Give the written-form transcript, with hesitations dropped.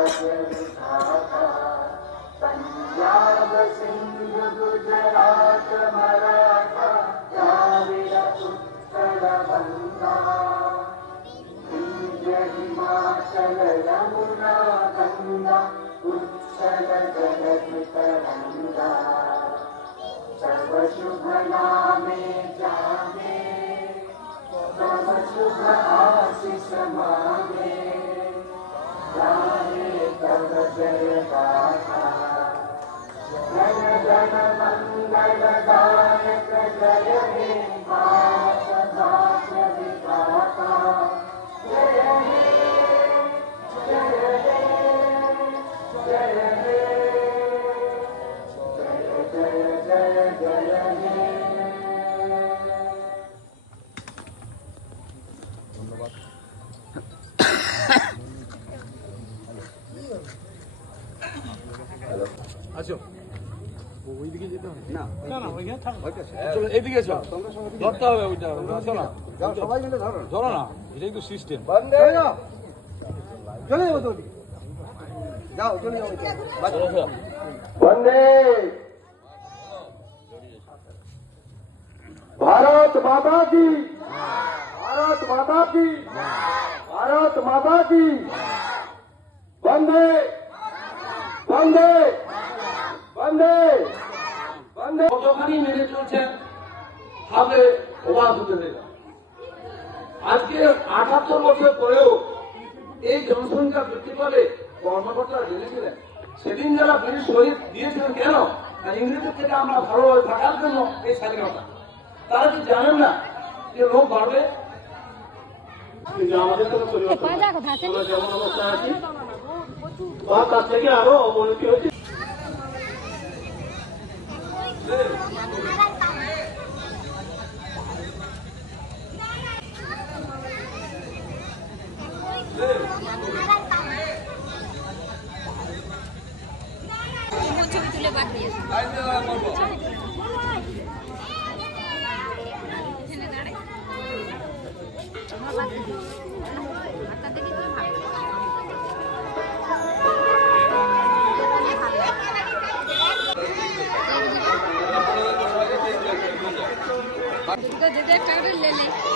राज्य विधाता पंजाब सिंध गुजरात मराठा द्राविड़ उत्कल बंगा विंध्य हिमाचल यमुना गंगा उत्कल जगति तरंगा सब शुभ नामे जाने तब शुभ आशीष मांगे गाए तब जय गाथा जन गण मंगल दायक जय हे मात भाग्य विधाता जय हे जय हे जय हे जय जय जय हे। আচ্ছা ওইদিকে যেতে হবে না না না ওইখানে থাক চলো এইদিকে এসো ধরতে হবে ওইটা ধরো না যাও সবাই মিলে ধরো ধরো না এটাই তো সিস্টেম বন্ধে যাও চলে যাও তো যাও চলে যাও চলো বন্দে भारत माता की भारत माता की भारत माता की वंदे वंदे वंदे वंदे কতখানি মেনে চলছে ভাবে অবাক হতে দেয় আজকে 78 বছর পরেও এই জনসংখ্যা বৃদ্ধি পাবে কর্মকর্তারা জেনেছিলেন সেদিন যারা বীর শহীদ দিয়েছিলেন কেন ইংরেজদের থেকে আমরা ভালোভাবে থাকার জন্য এই স্বাধীনতা তারা কি জানেন না যে লোক বাড়বে আমাদের তো পরিবর্তন যেমন অবস্থা আছে তার থেকে আরো অবনতি হয়েছে ছবি তুলে পাঠিয়ে तो दे दे ले ले